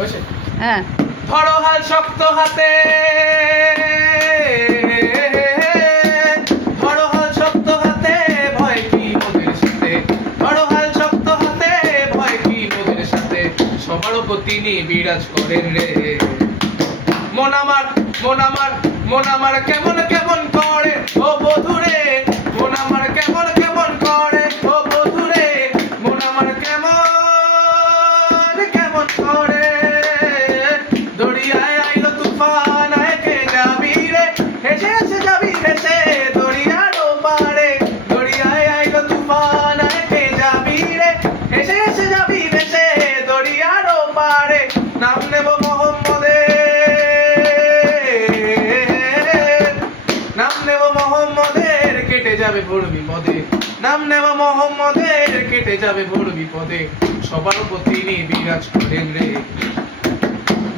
হ্যাঁ, ধরো হাল শক্ত হাতে, ধরো হাল শক্ত হাতে, ভয় কি মোদের সাথে, ধরো হাল শক্ত হাতে, ভয় কি মোদের সাথে, সবার উপর তিনি বিরাজ করেন রে। মন আমার, মন আমার, মন আমার কেমন কেমন করে ও বধুরে, মন আমার কেমন কেমন করে ও বধুরে, মন আমার কেমন কেমন করে। দরিয়ায় আইলো তুফান, আয় কে যাবি রে, হেসে হেসে যাবি হেসে দরিয়ার ওপারে। দরিয়ায় আইলো তুফান, আয় কে যাবি রে, হেসে হেসে যাবি হেসে দরিয়ার ওপারে। নাম নেব মোহাম্মদের, কেটে যাবে ভোর বিপদে, নাম নেব মোহাম্মদের, কেটে যাবে ভোর বিপদে, সবার উপর তিনি বিরাজ করেন রে।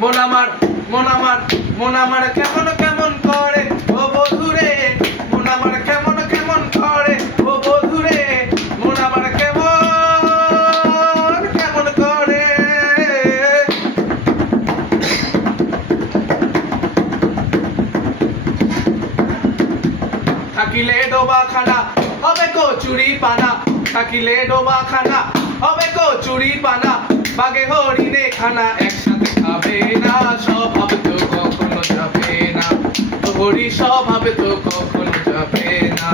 মন আমার, মন আমার, মন আমার কেমন কেমন করে ও বধুরে, মন আমার কেমন কেমন করে ও বধুরে, মন আমার কেমন কেমন করে। থাকিলে ডোবা খানা হবে কচুরি পানা, থাকিলে ডোবা খানা হবে কচুরি পানা, বাগে হরিণে খানা একসাথে খাবে না, স্বভাব তো কখনো যাবে না, হরি স্বভাব তো কখনো যাবে না,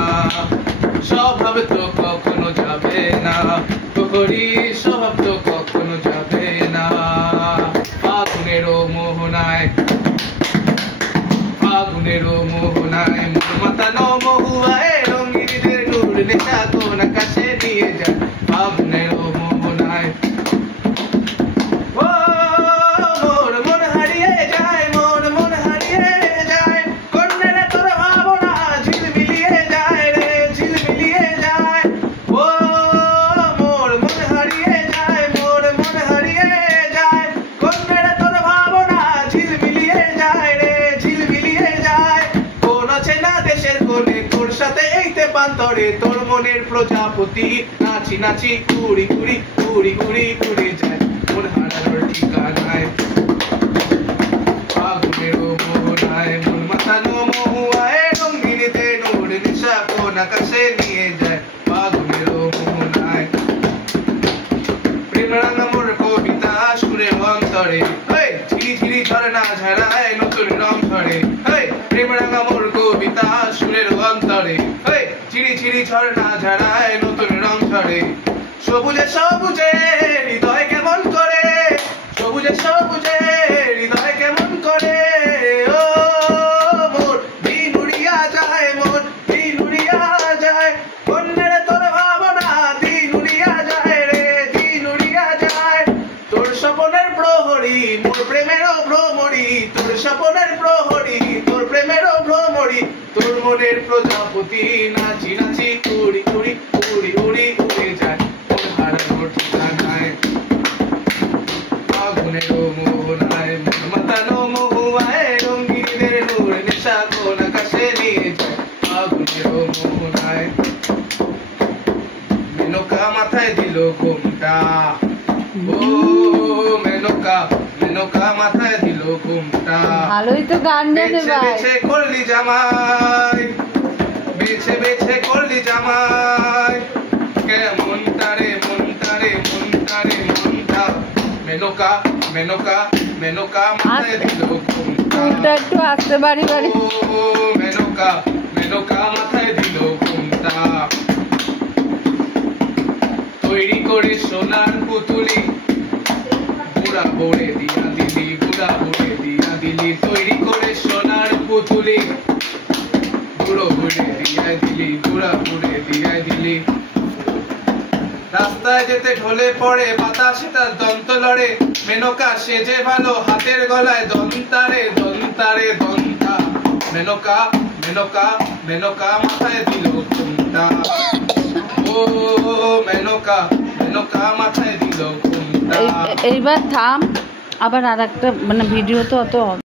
স্বভাব তো কখনো যাবে না, হরি স্বভাব তো কখনো যাবে না। ফাগুনেরও মোহনায়, ফাগুনেরও মোহনায়, মন মাতানো মহুয়ায়, রঙিনীদের নূর নেশা কোন আকাশে নিয়ে যায়। ফাগুনেরও মোহনায় ও মোর মন হারিয়ে যায়, মোর মন হারিয়ে যায়, কন্যারে তোর ভাবনা ঝিলমিলিয়ে যায় রে, ঝিলমিলিয়ে যায়। ও মোর মন হারিয়ে যায়, মোর মন হারিয়ে যায়, কন্যারে তোর ভাবনা ঝিলমিলিয়ে যায় রে, ঝিলমিলিয়ে যায়। কোন আছে না দেশের কোণে তোর সাথে এইতে পান্তরে, তোর মনের প্রজাপতি নাচি নাচি কুড়ি কুড়ি কুড়ি কুড়ি কুড়ি যায়, মন হারানোর ঠিকানায়। ফাগুনেরও মোহনায়, মন মাতানো মহুয়ায়, রঙিনীতে নূর নেশা কোন আকাশে নিয়ে যায়। ফাগুনেরও মোহনায় প্রেম রাঙা মোর কবিতা সুরের অন্তরে, ঝিরি ঝিরি ঝরনা ঝরায় নতুন রং ধরে, প্রেম রাঙা মোর কবিতা সুরের অন্তরে, ঝিরি ঝিরি ঝরনা ঝরায় নতুন রং ধরে। সবুজে সবুজে হৃদয় কেমন করে, সবুজে সবুজে হৃদয় কেমন করে, ও মোর দিন উড়িয়া যায়, মোর দিন উড়িয়া যায়, কন্যারে তোর ভাবনা দিন উড়িয়া যায় রে, দিন উড়িয়া যায়। তোর স্বপনের প্রহরী মোর প্রেমেরও ভ্রমরী, তোর স্বপনের প্রহরী তোর প্রেমেরও ভ্রমরী, তোর মনের প্রজাপতি নাচি নাচি কুড়ি কুড়ি উড়ি উড়ি উড়ে যায়, মন হারানোর ঠিকানায়। ফাগুনেরও মোহনায়, মন মাতানো মহুয়ায়, রঙিনীদের নূর নেশা কোন আকাশে নিয়ে যায়। ফাগুনেরও মোহনায় মেনকা মাথায় দিল ঘুমটা, ও মেনকা, মেনকা মাথায় দিল ঘুমটা, ভালোই তো গান জানে বেছে ভাই। বেছে করলি জামাই, বেছে বেছে করলি জামাই, কেমন তারে মন তারে মন তারে মনটা। মেনকা, মেনকা, মেনকা মাথায় দিল ঘুমটা, ওটা একটু আসতে বাড়ি বাড়ি। ও মেনকা, মেনকা মাথায় দিল ঘুমটা। তৈরি করে সোনার পুতুলি, বুড়া বড়ে দিয়া দিলি, বুড়া বড়ে দিয়া দিলি, তৈরি করে সোনার পুতুলি, বুড়ো বুড়ে দিয়া দিলি, বুড়া বুড়ে দিয়া দিলি। রাস্তায় যেতে ঢলে পড়ে বাতাসে তার দন্ত লড়ে, মেনকা সেজে ভালো হাতের গলায় দন্তারে দন্তারে দন্তা। মেনকা, মেনকা, মেনকা মাথায় দিল ঘুমটা, ও মেনকা, মেনকা মাথায় দিল ঘুমটা। এইবার থাম, আবার আর একটা মানে ভিডিও তো অত